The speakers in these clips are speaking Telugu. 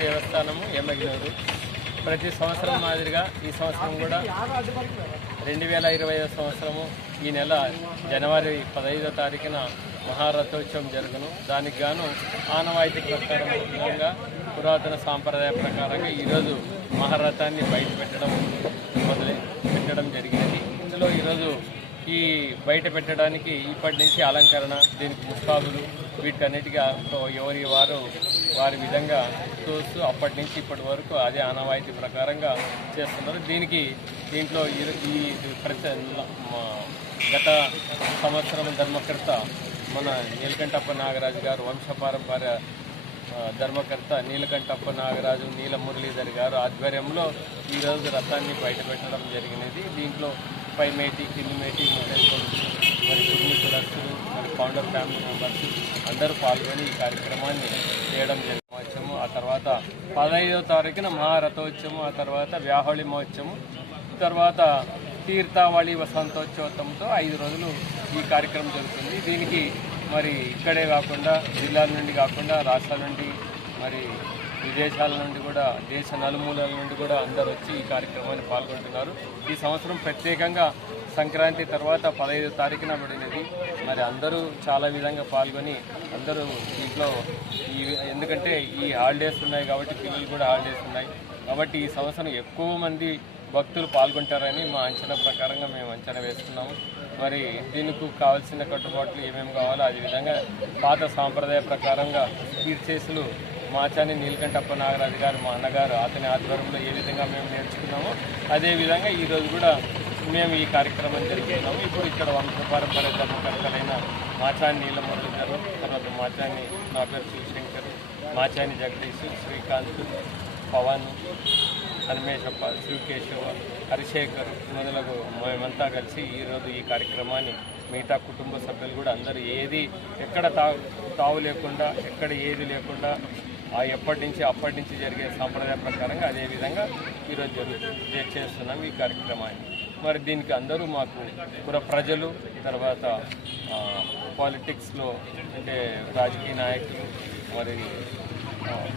దేవస్థానము ఎమ్మగినూరు ప్రతి సంవత్సరం మాదిరిగా ఈ సంవత్సరం కూడా రెండు వేల ఇరవై సంవత్సరము ఈ నెల జనవరి పదహైదో తారీఖున మహారథోత్సవం జరుగును. దానికి గాను ఆనవాయితీ ప్రకారంగా పురాతన సాంప్రదాయ ప్రకారంగా ఈరోజు మహారథాన్ని బయట పెట్టడం మొదలు పెట్టడం జరిగింది. ఇందులో ఈరోజు ఈ బయట పెట్టడానికి ఇప్పటి నుంచి అలంకరణ దీనికి ముస్తాబులు వీటన్నిటిగా ఎవరి వారు వారి విధంగా చూస్తూ అప్పటి నుంచి ఇప్పటి వరకు అదే ఆనవాయితీ ప్రకారంగా చేస్తున్నారు. దీనికి దీంట్లో ఈ- ఈ ప్రతి గత సంవత్సరం ధర్మకర్త మన నీలకంఠప్ప నాగరాజు గారు వంశపారంపర్య ధర్మకర్త నీలకంఠప్ప నాగరాజు నీల మురళీధర్ గారు ఆధ్వర్యంలో ఈరోజు రథాన్ని బయటపెట్టడం జరిగినది. దీంట్లో పై మేటి కింది మేటి మొదటి కొడుకు మరి కుటుంబ కులస్తులు మరి ఫౌండర్ ఫ్యామిలీ మెంబర్స్ అందరూ పాల్గొని ఈ కార్యక్రమాన్ని చేయడం జరిగింది. ఆ తర్వాత పదహైదవ తారీఖున మహారథోత్సవం ఆ తర్వాత వ్యాహోళి మహోత్సవం తర్వాత తీర్థావళి వసంతోత్సవంతో ఐదు రోజులు ఈ కార్యక్రమం జరుగుతుంది. దీనికి మరి ఇక్కడే కాకుండా జిల్లాల నుండి కాకుండా రాష్ట్రాల నుండి మరి విదేశాల నుండి కూడా దేశ నలుమూలల నుండి కూడా అందరు వచ్చి ఈ కార్యక్రమాన్ని పాల్గొంటున్నారు. ఈ సంవత్సరం ప్రత్యేకంగా సంక్రాంతి తర్వాత పదహైదు తారీఖున పడినది మరి అందరూ చాలా విధంగా పాల్గొని అందరూ దీంట్లో ఈ ఎందుకంటే ఈ హాలిడేస్ ఉన్నాయి కాబట్టి పిల్లలు కూడా హాలిడేస్ ఉన్నాయి. కాబట్టి ఈ సంవత్సరం ఎక్కువ మంది భక్తులు పాల్గొంటారని మా అంచనా ప్రకారంగా మేము అంచనా వేస్తున్నాము. మరి దీనికి కావాల్సిన కట్టుబాట్లు ఏమేమి కావాలో అదే విధంగా పాత సాంప్రదాయ ప్రకారంగా తీర్చేసులు మాచాని నీలకంఠప్ప నాగరాజు గారు మా అన్నగారు అతని ఆధ్వర్యంలో ఏ విధంగా మేము నేర్చుకున్నామో అదేవిధంగా ఈరోజు కూడా మేము ఈ కార్యక్రమం జరిగినాము ఇప్పుడు ఇక్కడ వంశపారంపర్య ధర్మకర్తలైన మాచాని నీలమురళి గారు తర్వాత మాచాని నా పేరు శివశంకర్ మాచాని జగదీష్ శ్రీకాంత్ పవన్ హనుమేశప్ప శివకేశవ హరిశేఖర్ మొదలగు మేమంతా కలిసి ఈరోజు ఈ కార్యక్రమాన్ని మిగతా కుటుంబ సభ్యులు కూడా అందరూ ఏది ఎక్కడ తావు తావు లేకుండా ఎక్కడ ఏది లేకుండా ఎప్పటి నుంచి అప్పటి నుంచి జరిగే సాంప్రదాయ ప్రకారంగా అదేవిధంగా ఈరోజు జరుగుతుంది. చేస్తున్నాం ఈ కార్యక్రమాన్ని. మరి దీనికి అందరూ మాకు పుర ప్రజలు తర్వాత పాలిటిక్స్లో అంటే రాజకీయ నాయకులు మరి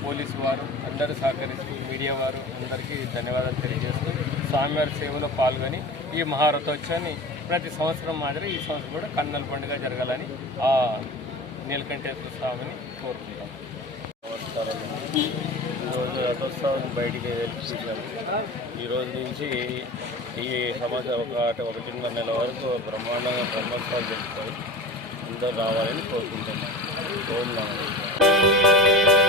పోలీసు వారు అందరూ సహకరిస్తూ మీడియా వారు అందరికీ ధన్యవాదాలు తెలియజేస్తూ స్వామివారి సేవలో పాల్గొని ఈ మహారథోత్సవాన్ని ప్రతి సంవత్సరం మాదిరి ఈ సంవత్సరం కూడా కన్నల పండుగ జరగాలని ఆ నీలకంఠేశ్వర స్వామిని కోరుకుంటాం. నమస్కారం ఈరోజు రథోత్సవం బయటికి తీసుకెళ్ళాము ఈ రోజు నుంచి ఈ సంవత్సరం ఒక ఒకటిన్నర నెల వరకు బ్రహ్మాండంగా బ్రహ్మోత్సవాలు జరుగుతాయి అందరూ రావాలని కోరుకుంటున్నాం. ఓం నమః.